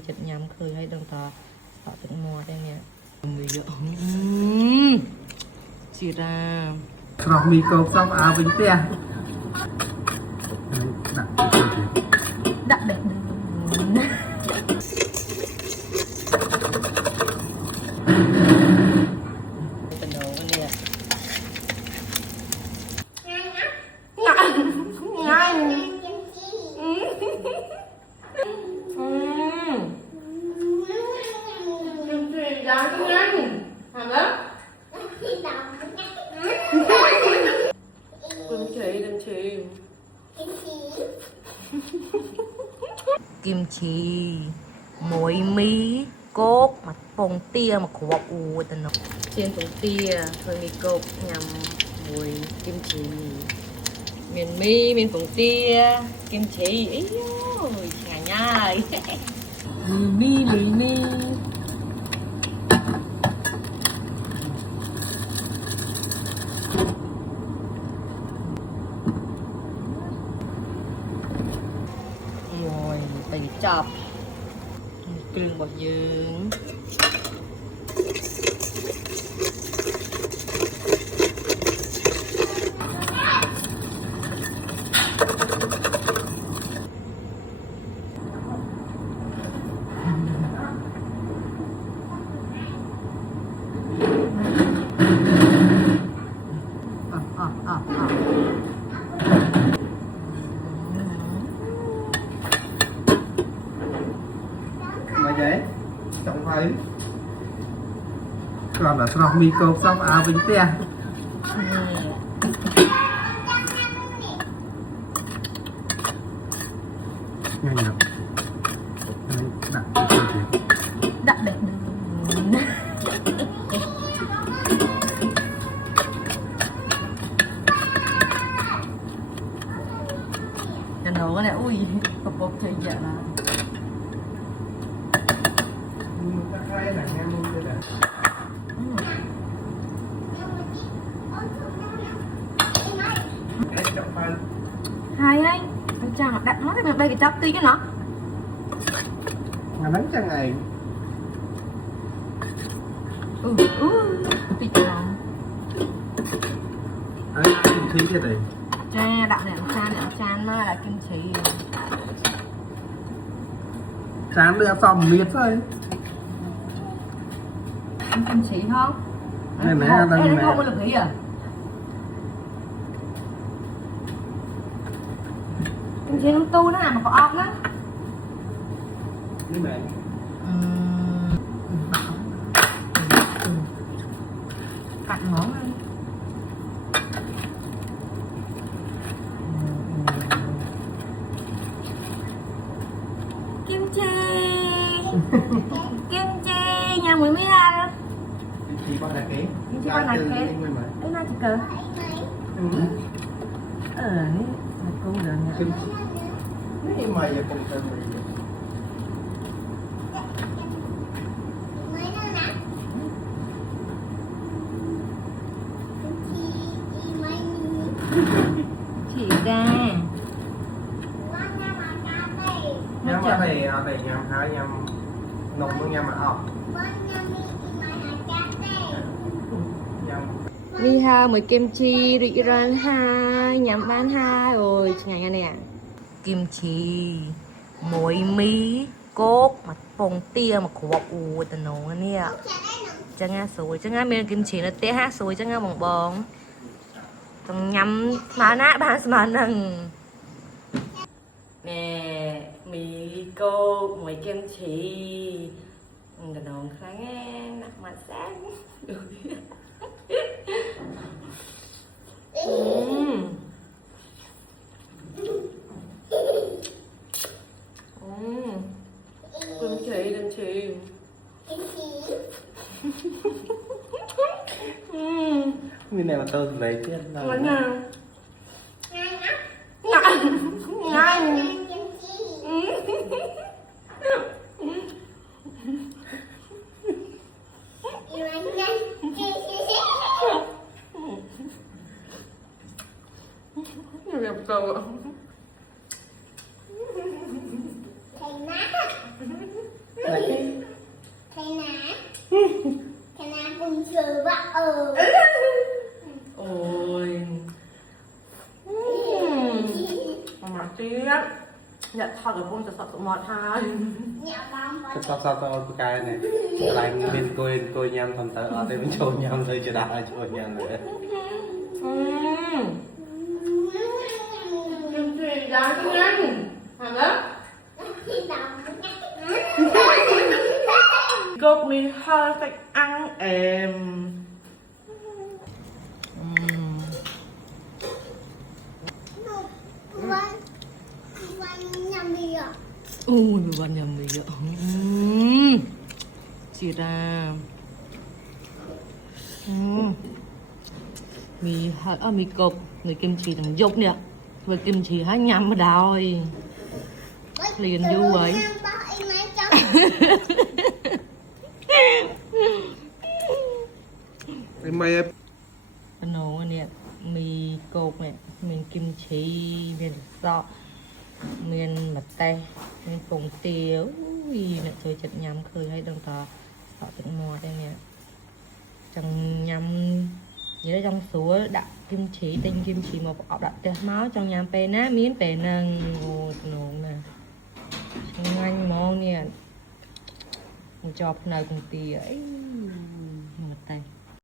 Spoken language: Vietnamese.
chơi chật nhắm khơi hay đồng tà tạo từng mò đây nè người dựa chỉ ra Rọc mì cộp xong áo bình tia. đặt đẹp tình đồ nè kim chi muối mí cốt mặt phồng tia mà khổ u tình nó trên phồng tia rồi mì cốt nhằm muối kim chi miền phồng tia kim chi ấy ơi ngà nhai lì mi rồi tỉ chọc kêu bột dương Mà vậy? Trọng thấy. Còn là rọc mì cộp xong áo bình tia. Nhanh nhở. đặt đẹp chân đồ cái này ui cục bột chơi dạ là hai anh chàng đặt nó cái đây cái chắp tí cái nó Ngà bánh chẳng ngày. bị chàng Đấy, kim chi kia đấy. cha đặng này chan mà là kim chỉ Sáng đưa xong miết thôi. kim chỉ không Này nè, đây đây nè. không có lực gì à kim chỉ nó tu nó làm mà có ốc đó Như này. cắt món đi kim chi nhà mới mới ra đó Kim chi bao nhiêu kế? kim chi bao nhiêu kế ấy nó chỉ cờ là cũng được nha Kim chi. Cái mày giờ cùng tên mày. chỉ ra Nhắm ở đây nhắm hả nhắm nồng nó nhắm mà ọc. Nhắm. đi ha mới kim chi đi ra hai nhắm bán hai rồi ngày nè kim chi muối mí cốt mặt phồng tia mà khổ u tình nó nè chẳng nghe sủi chẳng nghe miền kim chi nó té hát sủi chẳng nghe bong bongต้องยำมานะบ้านสมานังแม่มีโก้หมวยเกมชีกระดองครั้งแง่หนักมาแซ่บđừng chỉ Như này mà tôi lấy chứ Ngọt nào Ngon Đẹp cầu ạ ôi mà tiếc nhận thật ở vùng sọt một hai cái sao sao tao cái này lại bên coi nhâm thầm tớ ở đây bên chỗ nhâm thôi chưa đã chỗ nhâm nữa kim chi đáng nhanh hả đó cốc mi hơi phải ăn em uiวันยำมีเยอะจีรามีมีกบมีกิมชีthằng dục nè với kim chỉ há nhắm mà đòi liền vui vậy mày nấu nè mì cột nè miền kim chi miền sọ miền mặt tay miền phồng tiêu nè chơi chật nhắm khơi hay đồng tò sọ chật mò đây nè chẳng nhắm nhớ trong số đặt kim chỉ tên kim chỉ một ọp đặt tê máu trong nhắm pe ná miếng pe nâng nộn nè nhanh món nè một chọp này cùng tì ấy